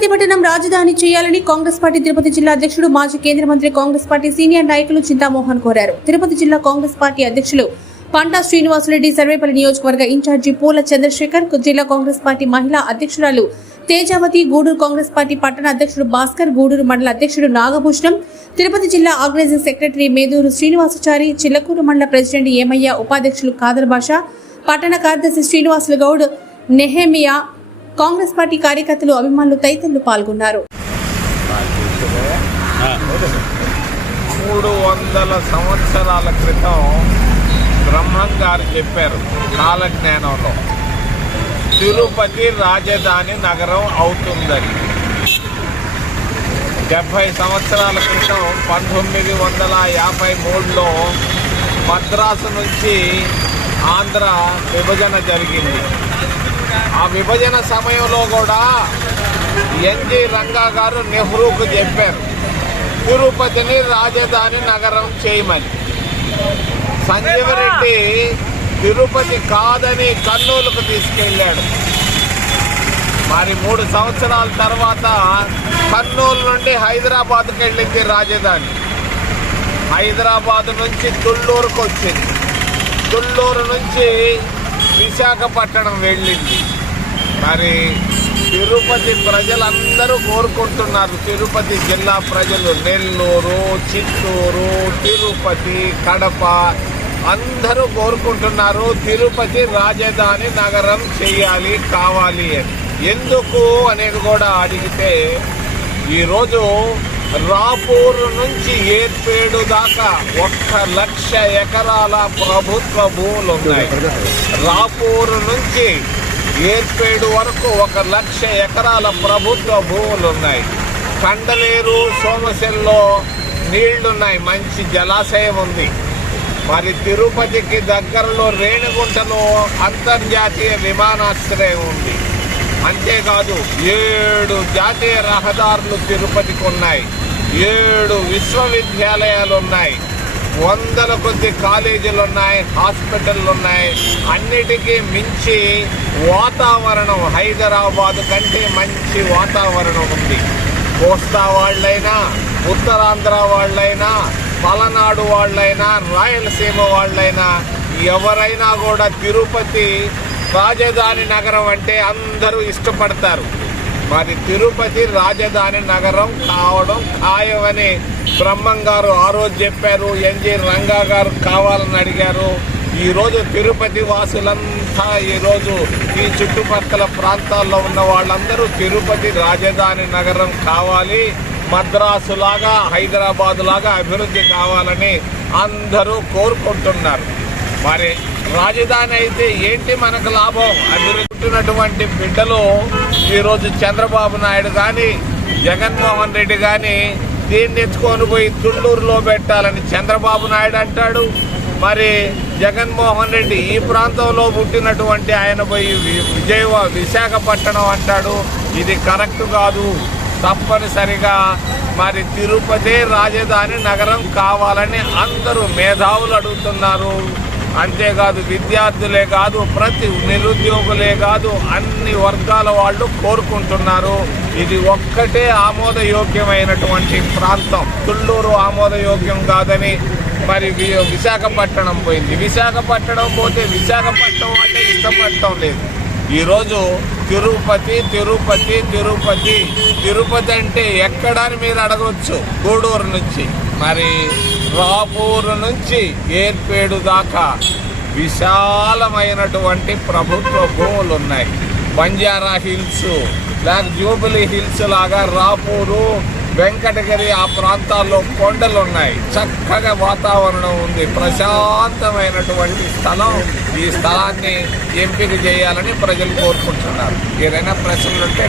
విశాఖపట్నం రాజధాని చేయాలని కాంగ్రెస్ పార్టీ తిరుపతి జిల్లా అధ్యక్షుడు మాజీ కేంద్ర మంత్రి కాంగ్రెస్ పార్టీ సీనియర్ నాయకులు చింతామోహన్ కోరారు. తిరుపతి జిల్లా కాంగ్రెస్ పార్టీ అధ్యక్షులు పంటా శ్రీనివాసరెడ్డి సర్వేపల్లి నియోజకవర్గ ఇన్ఛార్జి పూల చంద్రశేఖర్ జిల్లా కాంగ్రెస్ పార్టీ మహిళా అధ్యక్షురాలు తేజావతి గూడూరు కాంగ్రెస్ పార్టీ పట్టణ అధ్యక్షుడు భాస్కర్ గూడూరు మండల అధ్యక్షుడు నాగభూషణం తిరుపతి జిల్లా ఆర్గనైజింగ్ సెక్రటరీ మేదూరు శ్రీనివాసాచారి చిల్లకూరు మండల ప్రెసిడెంట్ ఏమయ్య ఉపాధ్యక్షులు కాదర్ భాష పట్టణ కార్యదర్శి శ్రీనివాసులు గౌడ్ నెహేమియా కాంగ్రెస్ పార్టీ కార్యకర్తలు అభిమానులు తదితరులు పాల్గొన్నారు. మూడు వందల సంవత్సరాల క్రితం బ్రహ్మం గారు చెప్పారు కాలజ్ఞానంలో. తిరుపతి రాజధాని నగరం అవుతుందని. డెబ్భై సంవత్సరాల క్రితం పంతొమ్మిది వందల యాభై మూడులో మద్రాసు నుంచి ఆంధ్ర విభజన జరిగింది. ఆ విభజన సమయంలో కూడా ఎన్జి రంగా గారు నెహ్రూకు చెప్పారు. తిరుపతిని రాజధాని నగరం చేయమని. సంజీవరెడ్డి తిరుపతి కాదని కర్నూలుకు తీసుకెళ్ళాడు. మరి మూడు సంవత్సరాల తర్వాత కర్నూలు నుండి హైదరాబాద్కి వెళ్ళింది రాజధాని. హైదరాబాద్ నుంచి తుళ్ళూరుకు వచ్చింది. తుళ్ళూరు నుంచి విశాఖపట్నం వెళ్ళింది. మరి తిరుపతి ప్రజలందరూ కోరుకుంటున్నారు. తిరుపతి జిల్లా ప్రజలు నెల్లూరు చిత్తూరు తిరుపతి కడప అందరూ కోరుకుంటున్నారు. తిరుపతి రాజధాని నగరం చేయాలి కావాలి అని. ఎందుకు అనేది కూడా అడిగితే ఈరోజు రాపూరు నుంచి ఏర్పేడు దాకా ఒక్క లక్ష ఎకరాల ప్రభుత్వ భూములు ఉన్నాయి రాపూర్ నుంచి ఏర్పేడు వరకు ఒక లక్ష ఎకరాల ప్రభుత్వ భూములు ఉన్నాయి కండలేరు సోమశల్లో నీళ్ళున్నాయి. మంచి జలాశయం ఉంది. మరి తిరుపతికి దగ్గరలో రేణిగుంటలో అంతర్జాతీయ విమానాశ్రయం ఉంది. అంతేకాదు ఏడు జాతీయ రహదారులు తిరుపతికి ఉన్నాయి. ఏడు విశ్వవిద్యాలయాలు ఉన్నాయి వందల కొద్ది కాలేజీలు ఉన్నాయి హాస్పిటళ్ళు ఉన్నాయి అన్నిటికీ మించి వాతావరణం హైదరాబాద్ కంటే మంచి వాతావరణం ఉంది. కోస్తా వాళ్ళైనా ఉత్తరాంధ్ర వాళ్ళైనా పలనాడు వాళ్ళైనా రాయలసీమ వాళ్ళైనా ఎవరైనా కూడా తిరుపతి రాజధాని నగరం అంటే అందరూ ఇష్టపడతారు. మరి తిరుపతి రాజధాని నగరం కావడం ఖాయమని బ్రహ్మం గారు ఆ రోజు చెప్పారు. ఎన్జి రంగా గారు కావాలని అడిగారు. ఈరోజు తిరుపతి వాసులంతా ఈరోజు ఈ చుట్టుపక్కల ప్రాంతాల్లో ఉన్న వాళ్ళందరూ తిరుపతి రాజధాని నగరం కావాలి. మద్రాసు లాగా హైదరాబాద్ లాగా అభివృద్ధి కావాలని అందరూ కోరుకుంటున్నారు. మరి రాజధాని అయితే ఏంటి మనకు లాభం? అభివృద్ధినటువంటి బిడ్డలు ఈరోజు చంద్రబాబు నాయుడు కానీ జగన్మోహన్ రెడ్డి కానీ దీన్ని ఎత్తుకొని పోయి తుళ్ళూరులో పెట్టాలని చంద్రబాబు నాయుడు అంటాడు. మరి జగన్మోహన్ రెడ్డి ఈ ప్రాంతంలో పుట్టినటువంటి ఆయన పోయి వి- విజయవా విశాఖపట్నం అంటాడు. ఇది కరెక్ట్ కాదు. తప్పనిసరిగా మరి తిరుపతి రాజధాని నగరం కావాలని అందరూ మేధావులు అడుగుతున్నారు. అంతేకాదు విద్యార్థులే కాదు ప్రతి నిరుద్యోగులే కాదు అన్ని వర్గాల వాళ్ళు కోరుకుంటున్నారు. ఇది ఒక్కటే ఆమోదయోగ్యమైనటువంటి ప్రాంతం. తుళ్ళూరు ఆమోదయోగ్యం కాదని మరి విశాఖపట్నం పోయింది. విశాఖపట్నం పోతే విశాఖపట్నం అంటే ఇష్టపడటం లేదు. ఈరోజు తిరుపతి తిరుపతి తిరుపతి. తిరుపతి అంటే ఎక్కడ అని మీరు అడగవచ్చు గూడూరు నుంచి. మరి రాపూరు నుంచి ఏర్పేడు దాకా విశాలమైనటువంటి ప్రభుత్వ భూములు ఉన్నాయి బంజారా హిల్స్ లేక జూబిలీ హిల్స్ లాగా రాపూరు వెంకటగిరి ఆ ప్రాంతాల్లో కొండలు ఉన్నాయి చక్కగా వాతావరణం ఉంది. ప్రశాంతమైనటువంటి స్థలం. ఈ స్థలాన్ని ఎంపిక చేయాలని ప్రజలు కోరుకుంటున్నారు. ఏదైనా ప్రశ్నలు ఉంటే